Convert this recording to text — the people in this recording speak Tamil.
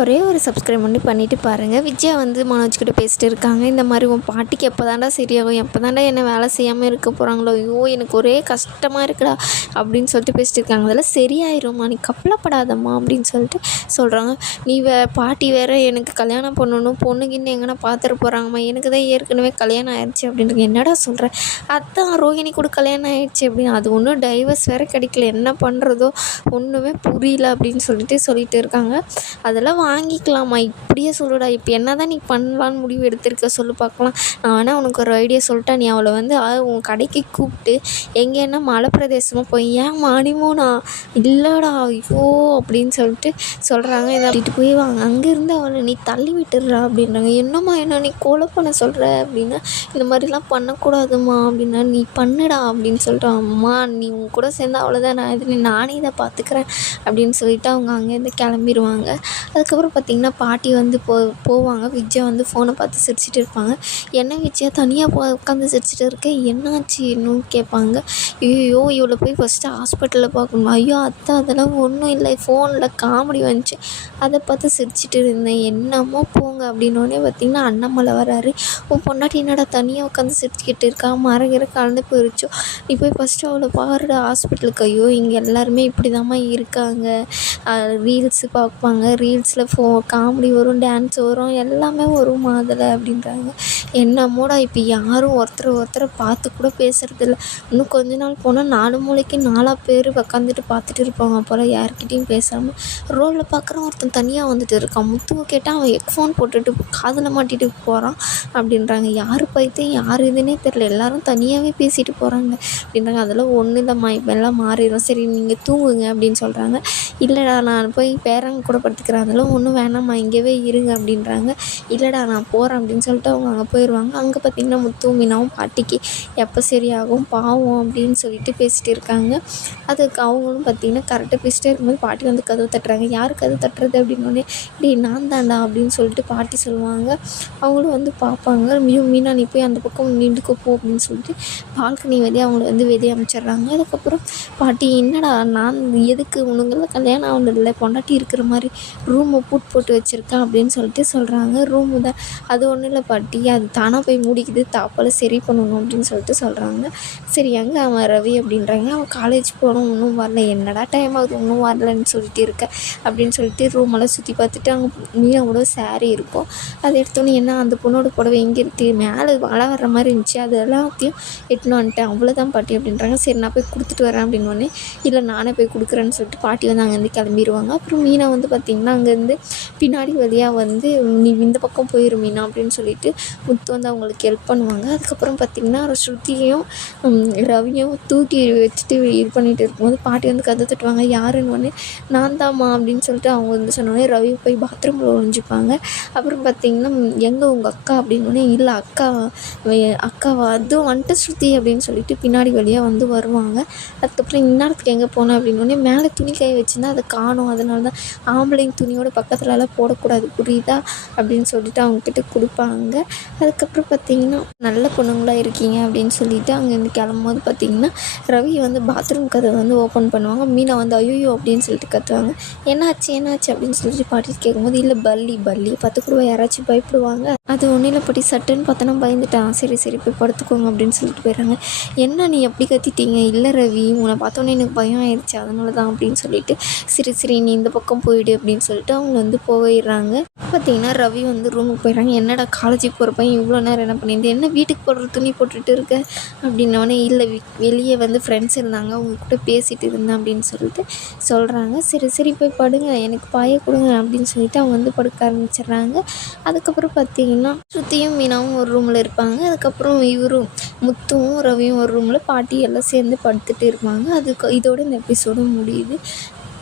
ஒரே ஒரு சப்ஸ்கிரைப் பண்ணிவிட்டு பாருங்கள். விஜயா வந்து மனோஜ்கிட்ட பேசிட்டு இருக்காங்க. இந்த மாதிரி உன் பாட்டிக்கு எப்போ தாண்டா சரியாகும், எப்போ தாண்டா என்ன வேலை செய்யாமல் இருக்க போகிறாங்களோ, ஐயோ எனக்கு ஒரே கஷ்டமாக இருக்குடா அப்படின்னு சொல்லிட்டு பேசிட்டு இருக்காங்க. அதெல்லாம் சரியாயிரும்மா, நீ கவலைப்படாதம்மா அப்படின்னு சொல்லிட்டு சொல்கிறாங்க. நீ பாட்டி வேறு எனக்கு கல்யாணம் பண்ணணும், பொண்ணுங்கின்னு எங்கன்னா பார்த்துட்டு போகிறாங்கம்மா, எனக்கு தான் ஏற்கனவே கல்யாணம் ஆயிடுச்சு அப்படின்றது. என்னடா சொல்கிறேன், அதான் ரோஹிணி கூட கல்யாணம் ஆயிடுச்சு அப்படின்னு. அது ஒன்றும் டைவர்ஸ் வேறு கிடைக்கல, என்ன பண்ணுறதோ ஒன்றுமே புரியல அப்படின்னு சொல்லிட்டு இருக்காங்க. அதெல்லாம் வாங்கிக்கலாமா, இப்படியே சொல்லுடா, இப்போ என்ன தான் நீ பண்ணலான்னு முடிவு எடுத்திருக்க சொல்லு பார்க்கலாம். நான் வேணால் உனக்கு ஒரு ஐடியா சொல்லிட்டா, நீ அவளை வந்து உன் கடைக்கு கூப்பிட்டு எங்கேன்னா மலை பிரதேசமாக போய், ஏன் மாடிமோனா இல்லைடா ஐயோ அப்படின்னு சொல்லிட்டு சொல்கிறாங்க. இதை விட்டுட்டு போய் வாங்க, அங்கேருந்து அவளை நீ தள்ளி விட்டுடுறா அப்படின்றாங்க. என்னம்மா என்ன நீ கொலை பண்ண சொல்கிற அப்படின்னா, இந்த மாதிரிலாம் பண்ணக்கூடாதுமா அப்படின்னா, நீ பண்ணுடா அப்படின்னு சொல்லிட்டு, அம்மா நீ உன் கூட சேர்ந்து அவ்வளோதான், நானே இதை பார்த்துக்கிறேன் அப்படின்னு சொல்லிட்டு அவங்க அங்கேருந்து கிளம்பிடுவாங்க. அதுக்கப்புறம் பார்த்திங்கன்னா பாட்டி வந்து போவாங்க. விஜயா வந்து ஃபோனை பார்த்து சிரிச்சிட்டு இருப்பாங்க. என்ன விஜயா தனியாக உட்காந்து சிரிச்சிட்டு இருக்க, என்னாச்சு இன்னும் கேட்பாங்க. ஐயோ இவளை போய் ஃபஸ்ட்டு ஹாஸ்பிட்டலில் பார்க்கணுமா, ஐயோ அத்தை அதெல்லாம் ஒன்றும் இல்லை, ஃபோனில் காமெடி வந்துச்சு அதை பார்த்து சிரிச்சிட்டு இருந்தேன், என்னமோ போங்க அப்படின்னோடனே பார்த்திங்கன்னா அண்ணாமலை வராரு. உன் பொண்டாட்டி என்னடா தனியாக உட்காந்து சிரிச்சுக்கிட்டு இருக்கா, மரகிற கலந்து போயிடுச்சோ, நீ போய் ஃபஸ்ட்டு அவளை பாருடா ஹாஸ்பிட்டலுக்கு. ஐயோ இங்கே எல்லாருமே இப்படி தாம்மா இருக்காங்க, ரீல்ஸு பார்ப்பாங்க, ரீல்ஸில் காமெடி வரும், டான்ஸ் வரும், எல்லாமே வருமா அதில் அப்படின்றாங்க. என்னமோடா இப்போ யாரும் ஒருத்தரை பார்த்து கூட பேசுகிறதில்ல, இன்னும் கொஞ்ச நாள் போனால் 4 மூலைக்கு 4 பேர் உக்காந்துட்டு பார்த்துட்டு இருப்பாங்க போல், யார்கிட்டையும் பேசாமல். ரோலில் பார்க்குறவன் ஒருத்தன் தனியாக வந்துட்டு இருக்கான். முத்துவை கேட்டால் அவன் ஹெட்ஃபோன் போட்டுட்டு காதில் மாட்டிட்டு போகிறான் அப்படின்றாங்க. யார் பைத்தியம் யார் இதுன்னே தெரில, எல்லோரும் தனியாகவே பேசிட்டு போகிறாங்க அப்படின்றாங்க. அதெல்லாம் ஒன்றும் இல்லைம்மா, இப்போ எல்லாம் மாறிடும், சரி நீங்கள் தூங்குங்க அப்படின்னு சொல்கிறாங்க. இல்லைடா நான் போய் பேரங்க கூட படுத்துக்கிறேன், அதெல்லாம் ஒன்றும் வேணாம்மா இங்கேவே இருங்க அப்படின்றாங்க. இல்லைடா நான் போகிறேன் அப்படின்னு சொல்லிட்டு அவங்க அங்கே போயிடுவாங்க. அங்கே பார்த்திங்கன்னா முத்து மீனாவும் பாட்டிக்கு எப்போ சரியாகும் பாவம் அப்படின்னு சொல்லிட்டு பேசிகிட்டு இருக்காங்க. அதுக்கு அவங்களும் பார்த்திங்கன்னா கரெக்டாக பேசிட்டே இருக்கும்போது பாட்டி வந்து கதவு தட்டுறாங்க. யார் கதவு தட்டுறது அப்படின்னோடனே, இப்படி நான் தாண்டா அப்படின்னு சொல்லிட்டு பாட்டி சொல்லுவாங்க. அவங்களும் வந்து பார்ப்பாங்க. மீனா நீ போய் அந்த பக்கம் நின்றுக்கோ போ அப்படின்னு சொல்லிட்டு பால்கனி வெளியே அவங்கள வந்து வெளியே அமைச்சிட்றாங்க. அதுக்கப்புறம் பாட்டி என்னடா நான் எதுக்கு உனங்கெல்லாம் கல்யாணம் ஆகல, பொண்டாட்டி இருக்கிற மாதிரி ரூமை போட்டு வச்சுருக்கேன் அப்படின்னு சொல்லிட்டு சொல்கிறாங்க. ரூமு தான் அது ஒன்றும் இல்லை பாட்டி, அது தானாக போய் மூடிக்குது, தாப்பால் சரி பண்ணணும் அப்படின்னு சொல்லிட்டு சொல்கிறாங்க. சரி எங்கே அவன் ரவி அப்படின்றாங்க. அவன் காலேஜ் போகணும் இன்னும் வரல, என்னடா டைம் ஆகுது இன்னும் வரலன்னு சொல்லிட்டு இருக்க அப்படின்னு சொல்லிட்டு ரூமெல்லாம் சுற்றி பார்த்துட்டு அங்கே மீனாவோட சாரீ இருக்கும். அதை எடுத்தோன்னே என்ன அந்த பொண்ணோட புடவை எங்கே இருக்குது, மேலே மழை வர்ற மாதிரி இருந்துச்சு, அது எல்லாத்தையும் எட்டுன்னு வந்துட்டேன், அவ்வளோதான் பாட்டி அப்படின்றாங்க. சரி நான் போய் கொடுத்துட்டு வரேன் அப்படின்னோடனே, இல்லை நானே போய் கொடுக்குறேன்னு சொல்லிட்டு பாட்டி வந்து அங்கேருந்து கிளம்பிடுவாங்க. அப்புறம் மீனா வந்து பார்த்திங்கன்னா அங்கேருந்து பின்னாடி வழியாக வந்து நீ இந்த பக்கம் போயிரு மீனா அப்படின்னு சொல்லிட்டு முத்து வந்து அவங்களுக்கு ஹெல்ப் பண்ணுவாங்க. அதுக்கப்புறம் பார்த்திங்கன்னா ஸ்ருதியையும் ரவியும் தூக்கி வச்சுட்டு இது பண்ணிகிட்டு இருக்கும்போது பாட்டி வந்து கதை தட்டுவாங்க. யாருன்னு ஒன்று நான் தாம்மா அப்படின்னு சொல்லிட்டு அவங்க வந்து சொன்னோடனே ரவி போய் பாத்ரூமில் ஒழிஞ்சிப்பாங்க. அப்புறம் பார்த்திங்கன்னா எங்கே உங்கள் அக்கா அப்படின்னோடனே, இல்லை அக்காவா அதுவும் வந்துட்டு ஸ்ருதி அப்படின்னு சொல்லிட்டு பின்னாடி வழியாக வந்து வருவாங்க. அதுக்கப்புறம் இந்நேரத்துக்கு எங்கே போனேன் அப்படின்னோடனே, மேலே துணி காய வச்சுருந்தா அதை காணும், அதனால தான் ஆம்பளைங்க துணியோட பக்கத்துலலாம் போடக்கூடாது புரியுதா அப்படின்னு சொல்லிட்டு அவங்கக்கிட்ட கொடுப்பாங்க. அதுக்கப்புறம் பார்த்திங்கன்னா நல்ல பொண்ணுங்களாக இருக்கீங்க அப்படின்னு சொல்லிட்டு அங்கேருந்து கிளம்பும்போது பார்த்திங்கன்னா ரவி வந்து பாத்ரூம் கதை வந்து ஓப்பன் பண்ணுவாங்க. மீனா வந்து ஐயோ அப்படின்னு சொல்லிட்டு கத்துவாங்க. என்னாச்சு அப்படின்னு சொல்லிட்டு பாட்டி கேட்கும்போது, இல்லை பள்ளி பார்த்து கூட யாராச்சும் பயப்படுவாங்க, அது ஒன்றும் இல்லை பாட்டி, சட்டுன்னு பார்த்தோன்னா பயந்துட்டான், சரி போய் படுத்துக்கோங்க அப்படின்னு சொல்லிட்டு போயிடுறாங்க. என்ன நீ எப்படி கத்திட்டீங்க, இல்லை ரவி உன்னை பார்த்தோன்னே எனக்கு பயம் ஆயிடுச்சு அதனால தான் அப்படின்னு சொல்லிட்டு, சரி நீ இந்த பக்கம் போயிடு அப்படின்னு சொல்லிட்டு அவங்க வந்து போயிடுறாங்க. பார்த்திங்கன்னா ரவி வந்து ரூமுக்கு போயிடுறாங்க. என்னடா காலேஜுக்கு போகிற பையன் இவ்வளோ நேரம் என்ன பண்ணியிருந்தேன், என்ன வீட்டுக்கு போடுற துணி போட்டுட்டு இருக்க அப்படின்னோடனே, இல்லை வெளியே வந்து ஃப்ரெண்ட்ஸ் இருந்தாங்க அவங்க கூட பேசிகிட்டு இருந்தேன் அப்படின்னு சொல்லிட்டு சொல்கிறாங்க. சரி போய் படுங்க, எனக்கு பாய கொடுங்க அப்படின்னு சொல்லிட்டு அவங்க வந்து படுக்க ஆரம்பிச்சிடுறாங்க. அதுக்கப்புறம் பார்த்திங்கன்னா ஸ்ருதியும் மீனாவும் ஒரு ரூமில் இருப்பாங்க. அதுக்கப்புறம் இவரும் முத்துவும் ரவியும் ஒரு ரூமில், பாட்டி எல்லாம் சேர்ந்து படுத்துட்டு இருப்பாங்க. இதோட இந்த எபிசோடும் முடியுது.